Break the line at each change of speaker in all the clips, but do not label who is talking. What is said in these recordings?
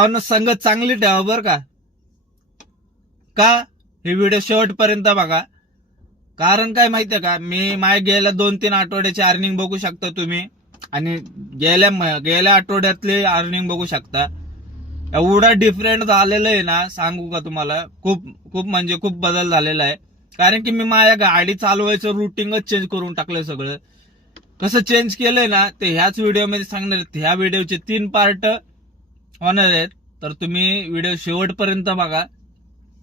अन संगत चांगली ठेवा बरं का. का? हे व्हिडिओ शेवटपर्यंत बघा. कारण काय माहितीये का? मी माय गेल्या दोन तीन आठवड्याची अर्निंग बघू शकता तुम्ही. आणि गेल्या गेल्या आठवड्यातले अर्निंग बघू शकता. एवढा डिफरंट झालेलं आहे ना सांगू का तुम्हाला? खूप खूप म्हणजे खूप बदल झालेला आहे. कारण की मी माझ्या गाडी चालवायचं रुटीनच चेंज करून टाकलंय सगळं. कसं चेंज केलंय ना ते ह्याच व्हिडिओमध्ये सांगणार ह्या व्हिडिओचे तीन पार्ट होणार आहेत तर तुम्ही व्हिडिओ शेवटपर्यंत बघा.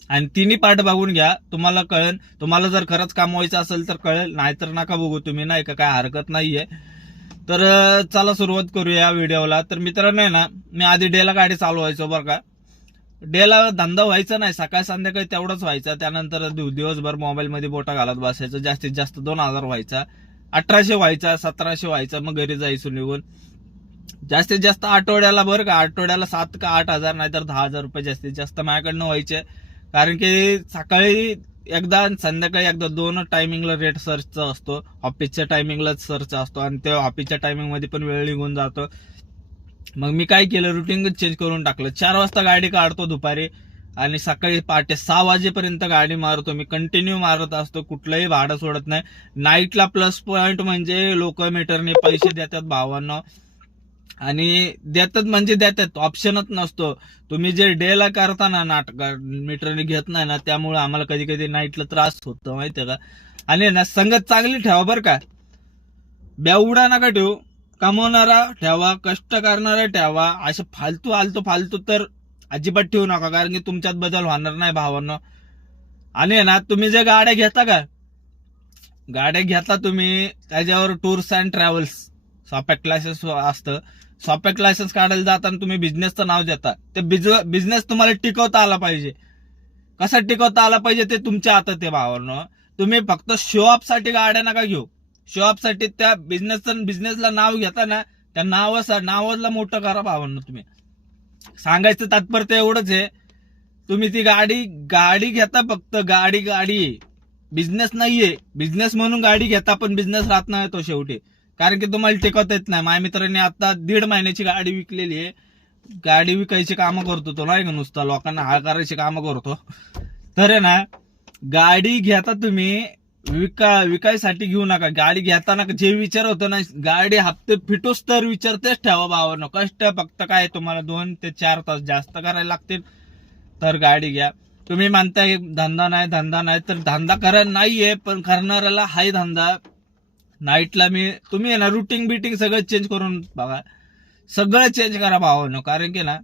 आणि तिन्ही पार्ट बघून घ्या. तुम्हाला कळेल तुम्हाला जर खरंच काम व्हायचं असेल तर कळेल. नाहीतर नका बघू तुम्ही नाही का? काय हरकत नाहीये. तर चला सुरुवात करूया व्हिडिओला. तर मित्रांनो आहे ना मी आधी डेला गाडी चालवायचो बरं का. डेला धंदा व्हायचा नाही. सकाळ संध्याकाळी तेवढाच व्हायचा. त्यानंतर दिव- दिवसभर मोबाईलमध्ये बोटा घालत बसायचं. जास्तीत जास्त दोन हजार व्हायचा. अठराशे व्हायचा सतराशे व्हायचा. मग घरी जायचो निघून. जास्तीत जास्त आठवड्याला बरं का आठवड्याला सात का आठ हजार नाहीतर दहा हजार रुपये जास्तीत जास्त माझ्याकडनं व्हायचे. कारण की सकाळी एकदा संध्याकाळी एकदा दोन टायमिंगला रेट सर्चचा असतो. ऑफिसच्या टायमिंगलाच सर्च असतो आणि त्या ऑफिसच्या टायमिंगमध्ये पण वेळ निघून जातो. मग मी काय केलं रुटीन चेंज करून टाकलं. चार वाजता गाडी काढतो दुपारी आणि सकाळी पहाटे सहा वाजेपर्यंत गाडी मारतो. मी कंटिन्यू मारत असतो कुठलंही भाडं सोडत नाही. नाईटला प्लस पॉईंट म्हणजे लोक मीटरने पैसे देतात भावांना. आणि देतात म्हणजे देतात ऑप्शनच नसतो. तुम्ही जे डेला करता ना नाटक मीटरने घेत नाही ना त्यामुळे आम्हाला कधी कधी नाईटला त्रास होतो माहितीये का? आणि ना संगत चांगली ठेवा बरं का. बेवडा नका ठेवू. कमवणारा ठेवा कष्ट करणारा ठेवा. असे फालतू आलतो फालतू तर अजिबात ठेवू नका कारण की तुमच्यात बदल होणार नाही भावांना. आणि आहे ना तुम्ही जे गाड्या घेता का? गाड्या घेता तुम्ही त्याच्यावर टूर्स अँड ट्रॅव्हल्स सॉपॅक क्लासेस असतं. सॉपॅक क्लासेस काढायला जाताना तुम्ही बिझनेसचं नाव देता. ते बिझनेस तुम्हाला टिकवता आला पाहिजे. कसा टिकवता आला पाहिजे ते तुमच्या हातात आहे भावानं. तुम्ही फक्त शो साठी गाड्या नका घेऊ. शो साठी त्या बिझनेसचं बिझनेसला नाव घेता ना त्या नावाचा नावाला मोठं करा भावांनो तुम्ही. सांगायचं तात्पर्य एवढंच आहे. तुम्ही ती गाडी गाडी घेता फक्त गाडी गाडी. बिझनेस नाहीये. बिझनेस म्हणून गाडी घेता पण बिझनेस राहत नाही तो शेवटी. कारण की तुम्हाला टिकवता येत नाही. माझ्या मित्रांनी आता दीड महिन्याची गाडी विकलेली आहे. गाडी विकायची कामं करतो तो नाही का नुसता? लोकांना हा करायची कामं करतो. तर आहे ना गाडी घेता तुम्ही विका विकायसाठी घेऊ नका. गाडी घेताना जे विचार होतं ना गाडी हप्ते फिटोस तर विचार तेच ठेवा भावानं. कष्ट फक्त काय तुम्हाला? दोन ते चार तास जास्त करायला लागतील. तर गाडी घ्या. तुम्ही मानताय धंदा नाही धंदा नाही. तर धंदा करायला नाहीये पण करणाऱ्याला हाय धंदा. नाईटला मी तुम्ही आहे ना रुटीन बिटिंग सगळं चेंज करून बघा. सगळं चेंज करा भावानं कारण की ना